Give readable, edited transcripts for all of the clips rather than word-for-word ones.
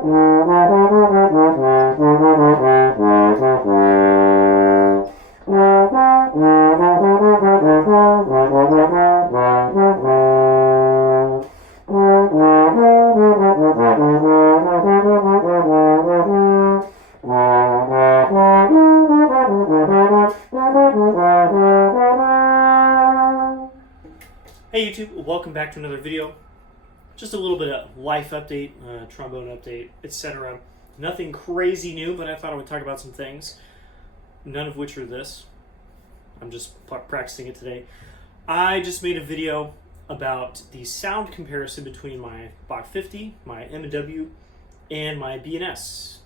Hey YouTube, welcome back to another video. Just a little bit of life update, trombone update, etc. Nothing crazy new, but I thought I would talk about some things, none of which are this. I'm just practicing it today. I just made a video about the sound comparison between my Bach 50, my M&W, and my B&S,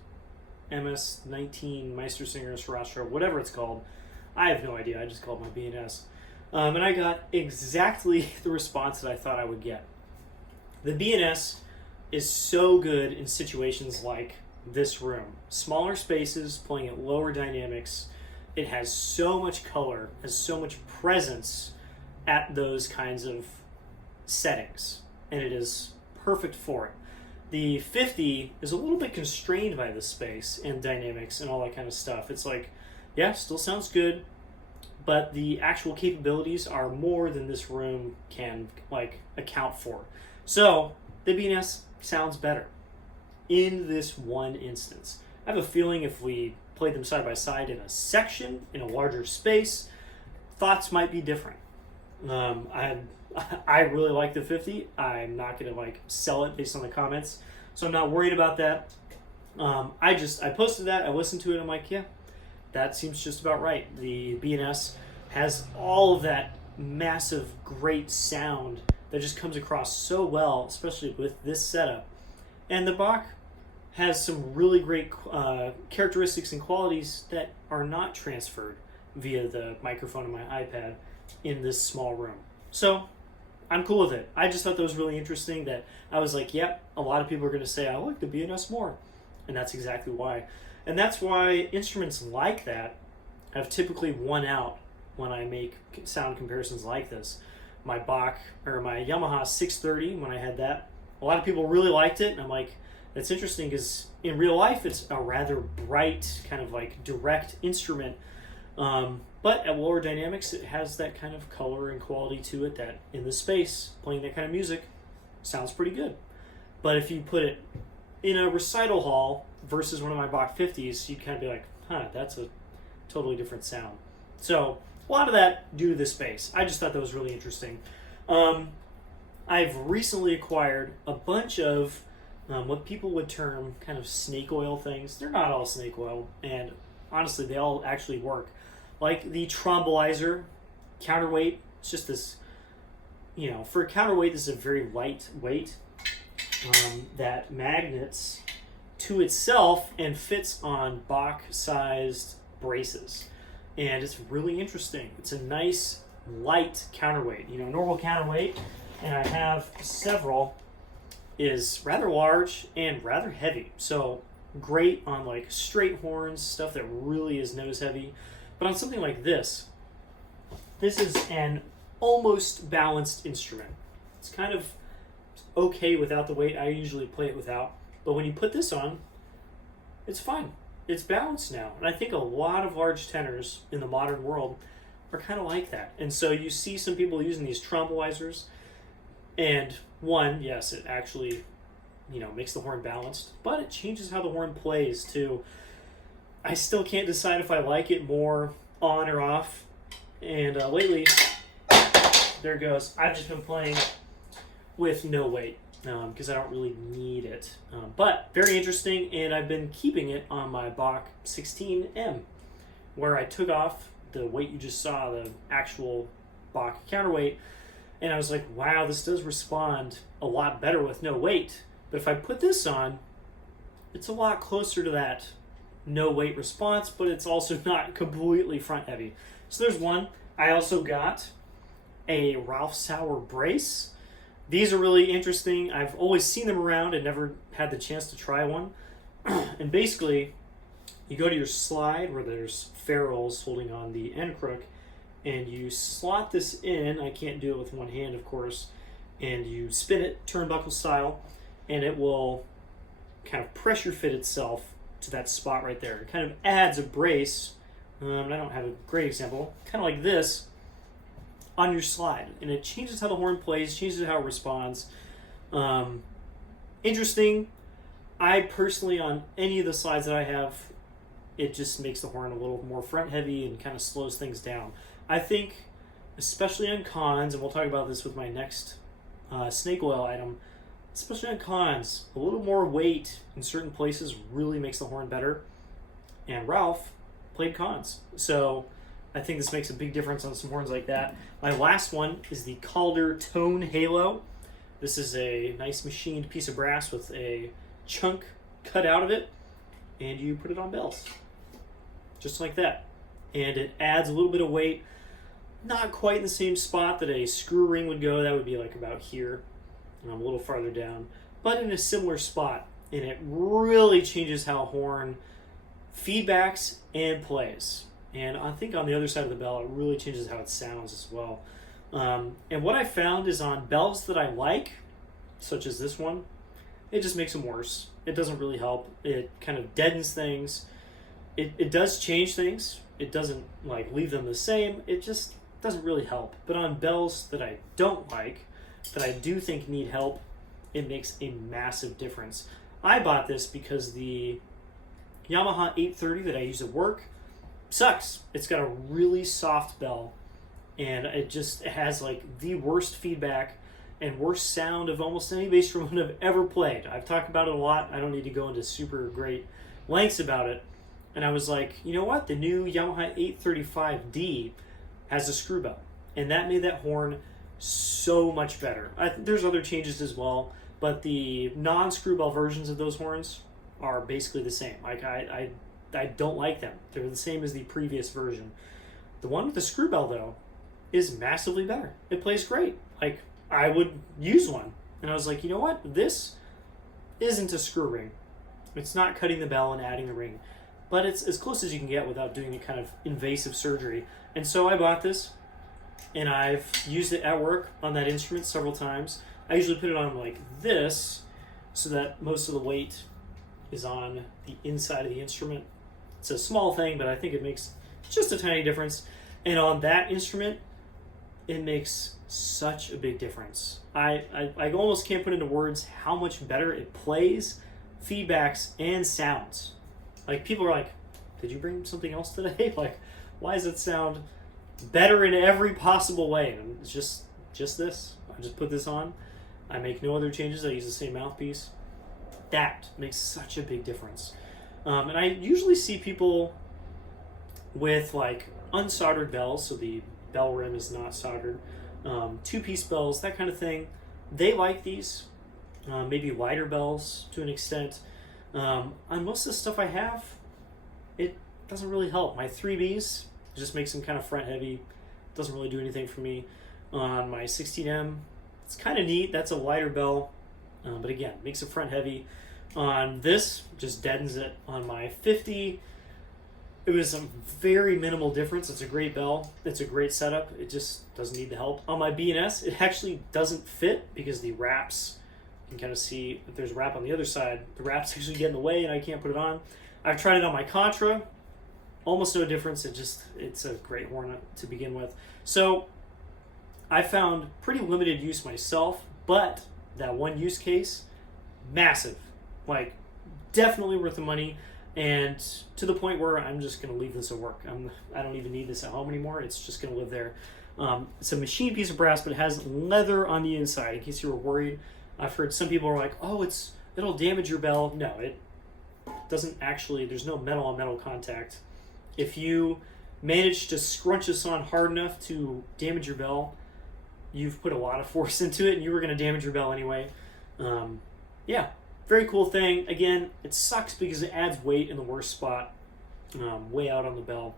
MS-19 Meistersinger Sarastro, whatever it's called. I have no idea, I just called my B&S. And I got exactly the response that I thought I would get. The B&S is so good in situations like this room. Smaller spaces, playing at lower dynamics. It has so much color, has so much presence at those kinds of settings. And it is perfect for it. The 50 is a little bit constrained by the space and dynamics and all that kind of stuff. It's like, yeah, still sounds good, but the actual capabilities are more than this room can account for. So the B&S sounds better in this one instance. I have a feeling if we played them side by side in a section, in a larger space, thoughts might be different. I really like the 50. I'm not going to sell it based on the comments, so I'm not worried about that. I posted that, I listened to it, I'm like, yeah, that seems just about right. The B&S has all of that massive, great sound that just comes across so well, especially with this setup. And the Bach has some really great characteristics and qualities that are not transferred via the microphone of my iPad in this small room. So I'm cool with it. I just thought that was really interesting, that I was like, yep, a lot of people are going to say, I like the B&S more. And that's exactly why. And that's why instruments like that have typically won out when I make sound comparisons like this. My Bach, or my Yamaha 630, when I had that, a lot of people really liked it, and I'm like, that's interesting because in real life it's a rather bright, kind of direct instrument, but at lower dynamics it has that kind of color and quality to it that in the space, playing that kind of music, sounds pretty good. But if you put it in a recital hall versus one of my Bach 50s, you'd kind of be like, huh, that's a totally different sound. So a lot of that due to the space. I just thought that was really interesting. I've recently acquired a bunch of what people would term kind of snake oil things. They're not all snake oil, and honestly, they all actually work. Like the Trombolizer counterweight. It's just this, for a counterweight, this is a very light weight that magnets to itself and fits on Bach-sized braces. And it's really interesting. It's a nice, light counterweight. Normal counterweight, and I have several, is rather large and rather heavy. So great on straight horns, stuff that really is nose heavy. But on something like this is an almost balanced instrument. It's kind of okay without the weight. I usually play it without. But when you put this on, it's fine. It's balanced now. And I think a lot of large tenors in the modern world are kind of like that. And so you see some people using these trombolizers, and one, yes, it actually, makes the horn balanced, but it changes how the horn plays too. I still can't decide if I like it more on or off. And lately, there it goes. I've just been playing with no weight, because I don't really need it. But very interesting, and I've been keeping it on my Bach 16M, where I took off the weight you just saw, the actual Bach counterweight, and I was like, wow, this does respond a lot better with no weight. But if I put this on, it's a lot closer to that no weight response, but it's also not completely front heavy. So there's one. I also got a Ralph Sauer brace. These are really interesting. I've always seen them around and never had the chance to try one. And basically, you go to your slide where there's ferrules holding on the end crook, and you slot this in. I can't do it with one hand, of course. And you spin it turnbuckle style, and it will kind of pressure fit itself to that spot right there. It kind of adds a brace. I don't have a great example. Kind of like this on your slide, and it changes how the horn plays, changes how it responds. Interesting. I personally, on any of the slides that I have, it just makes the horn a little more front heavy and kind of slows things down. I think, especially on cons, and we'll talk about this with my next snake oil item, especially on cons, a little more weight in certain places really makes the horn better. And Ralph played cons, so I think this makes a big difference on some horns like that. My last one is the Calder Tone Halo. This is a nice machined piece of brass with a chunk cut out of it, and you put it on bells. Just like that. And it adds a little bit of weight, not quite in the same spot that a screw ring would go. That would be like about here, and I'm a little farther down, but in a similar spot. And it really changes how horn feedbacks and plays. And I think on the other side of the bell, it really changes how it sounds as well. And what I found is on bells that I like, such as this one, it just makes them worse. It doesn't really help. It kind of deadens things. It does change things. It doesn't like leave them the same. It just doesn't really help. But on bells that I don't like, that I do think need help, it makes a massive difference. I bought this because the Yamaha 830 that I use at work sucks. It's got a really soft bell, and it has like the worst feedback and worst sound of almost any bass drum I've ever played. I've talked about it a lot. I don't need to go into super great lengths about it. And I was like, you know what? The new Yamaha 835D has a screw bell, and that made that horn so much better. There's other changes as well, but the non-screw bell versions of those horns are basically the same. Like I don't like them. They're the same as the previous version. The one with the screw bell though is massively better. It plays great. Like I would use one, and I was like, you know what? This isn't a screw ring. It's not cutting the bell and adding the ring, but it's as close as you can get without doing any kind of invasive surgery. And so I bought this, and I've used it at work on that instrument several times. I usually put it on like this so that most of the weight is on the inside of the instrument. It's a small thing, but I think it makes just a tiny difference. And on that instrument, it makes such a big difference. I almost can't put into words how much better it plays, feedbacks, and sounds. Like, people are like, did you bring something else today? Like, why does it sound better in every possible way? And it's just this. I just put this on. I make no other changes. I use the same mouthpiece. That makes such a big difference. And I usually see people with like unsoldered bells, so the bell rim is not soldered, two-piece bells, that kind of thing. They like these, maybe lighter bells to an extent. On most of the stuff I have, it doesn't really help. My 3Bs just makes them kind of front heavy. Doesn't really do anything for me. On my 16M, it's kind of neat. That's a lighter bell, but again, makes it front heavy. On this, just deadens it. On my 50, it was a very minimal difference. It's a great bell. It's a great setup. It just doesn't need the help. On my B&S, it actually doesn't fit because the wraps, you can kind of see if there's a wrap on the other side, the wraps actually get in the way and I can't put it on. I've tried it on my Contra. Almost no difference. It's a great horn to begin with. So I found pretty limited use myself, but that one use case, massive. Like, definitely worth the money, and to the point where I'm just going to leave this at work. I don't even need this at home anymore. It's just going to live there. It's a machined piece of brass, but it has leather on the inside, in case you were worried. I've heard some people are like, oh, it'll damage your bell. No, it doesn't actually. There's no metal on metal contact. If you manage to scrunch this on hard enough to damage your bell, you've put a lot of force into it, and you were going to damage your bell anyway. Yeah. Very cool thing. Again, it sucks because it adds weight in the worst spot, way out on the bell.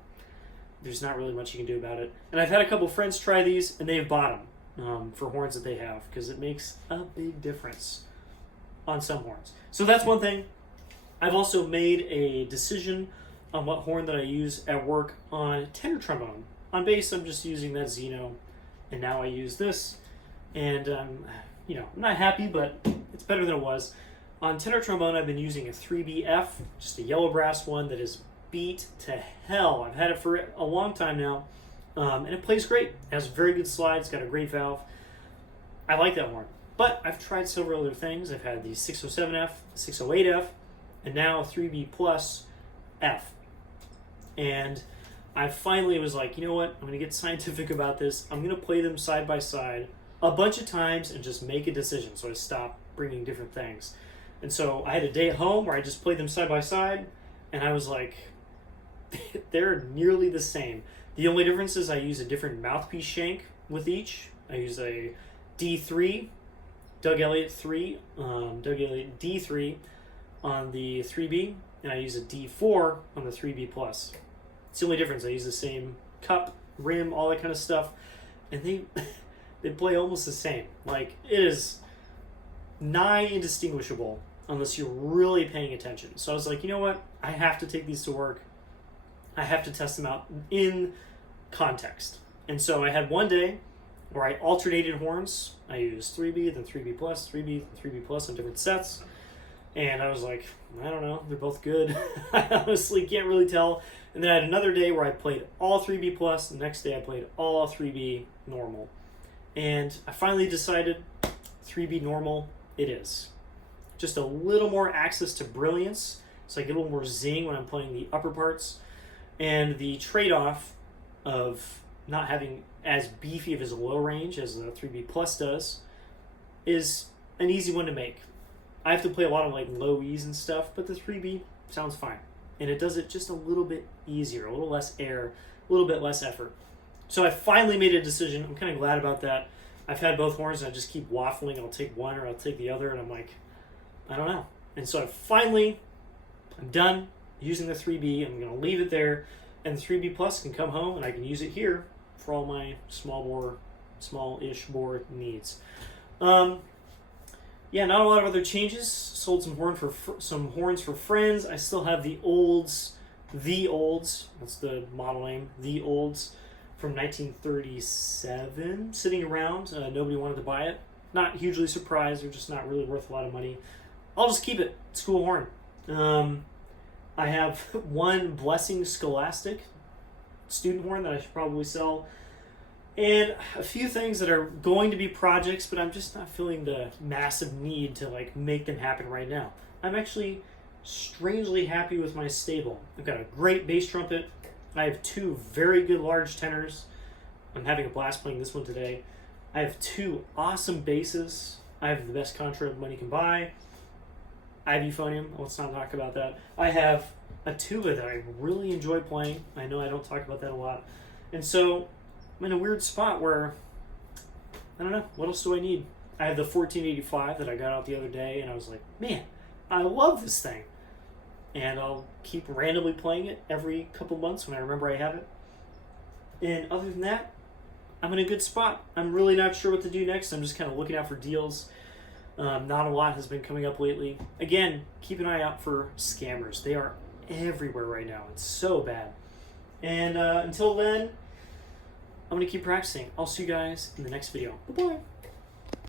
There's not really much you can do about it. And I've had a couple friends try these, and they've bought them for horns that they have because it makes a big difference on some horns. So that's one thing. I've also made a decision on what horn that I use at work on tenor trombone. On bass, I'm just using that Xeno, and now I use this. And, I'm not happy, but it's better than it was. On tenor trombone, I've been using a 3BF, just a yellow brass one that is beat to hell. I've had it for a long time now, and it plays great. It has very good slides, got a great valve. I like that horn. But I've tried several other things. I've had the 607F, the 608F, and now a 3B plus F. And I finally was like, you know what? I'm going to get scientific about this. I'm going to play them side by side a bunch of times and just make a decision. So I stopped bringing different things. And so I had a day at home where I just played them side by side, and I was like, they're nearly the same. The only difference is I use a different mouthpiece shank with each. I use a D3, Doug Elliott 3, Doug Elliott D3 on the 3B, and I use a D4 on the 3B plus. It's the only difference. I use the same cup, rim, all that kind of stuff, and they play almost the same. Like, it is nigh indistinguishable unless you're really paying attention. So I was like, you know what? I have to take these to work. I have to test them out in context. And so I had one day where I alternated horns. I used 3B, then 3B plus, 3B, 3B plus on different sets. And I was like, I don't know, they're both good. I honestly can't really tell. And then I had another day where I played all 3B plus. The next day I played all 3B normal. And I finally decided 3B normal it is. Just a little more access to brilliance, so I get a little more zing when I'm playing the upper parts. And the trade-off of not having as beefy of a low range as the 3B plus does is an easy one to make. I have to play a lot of like low E's and stuff, but the 3B sounds fine. And it does it just a little bit easier, a little less air, a little bit less effort. So I finally made a decision. I'm kind of glad about that. I've had both horns and I just keep waffling. I'll take one or I'll take the other, and I'm like, I don't know. And so I'm done using the 3B. I'm going to leave it there, and the 3B plus can come home and I can use it here for all my small-ish bore needs. Yeah, not a lot of other changes. Sold some horns for friends. I still have the Olds. That's the model name. The Olds from 1937 sitting around. Nobody wanted to buy it. Not hugely surprised. They're just not really worth a lot of money. I'll just keep it. It's a cool horn. I have one Blessing Scholastic student horn that I should probably sell, and a few things that are going to be projects, but I'm just not feeling the massive need to like make them happen right now. I'm actually strangely happy with my stable. I've got a great bass trumpet. I have two very good large tenors. I'm having a blast playing this one today. I have two awesome basses. I have the best contra money can buy. I have euphonium. Let's not talk about that. I have a tuba that I really enjoy playing. I know I don't talk about that a lot. And so I'm in a weird spot where, I don't know, what else do I need? I have the 1485 that I got out the other day, and I was like, man, I love this thing. And I'll keep randomly playing it every couple months when I remember I have it. And other than that, I'm in a good spot. I'm really not sure what to do next. I'm just kind of looking out for deals. Not a lot has been coming up lately. Again, keep an eye out for scammers. They are everywhere right now. It's so bad. And until then, I'm going to keep practicing. I'll see you guys in the next video. Bye-bye.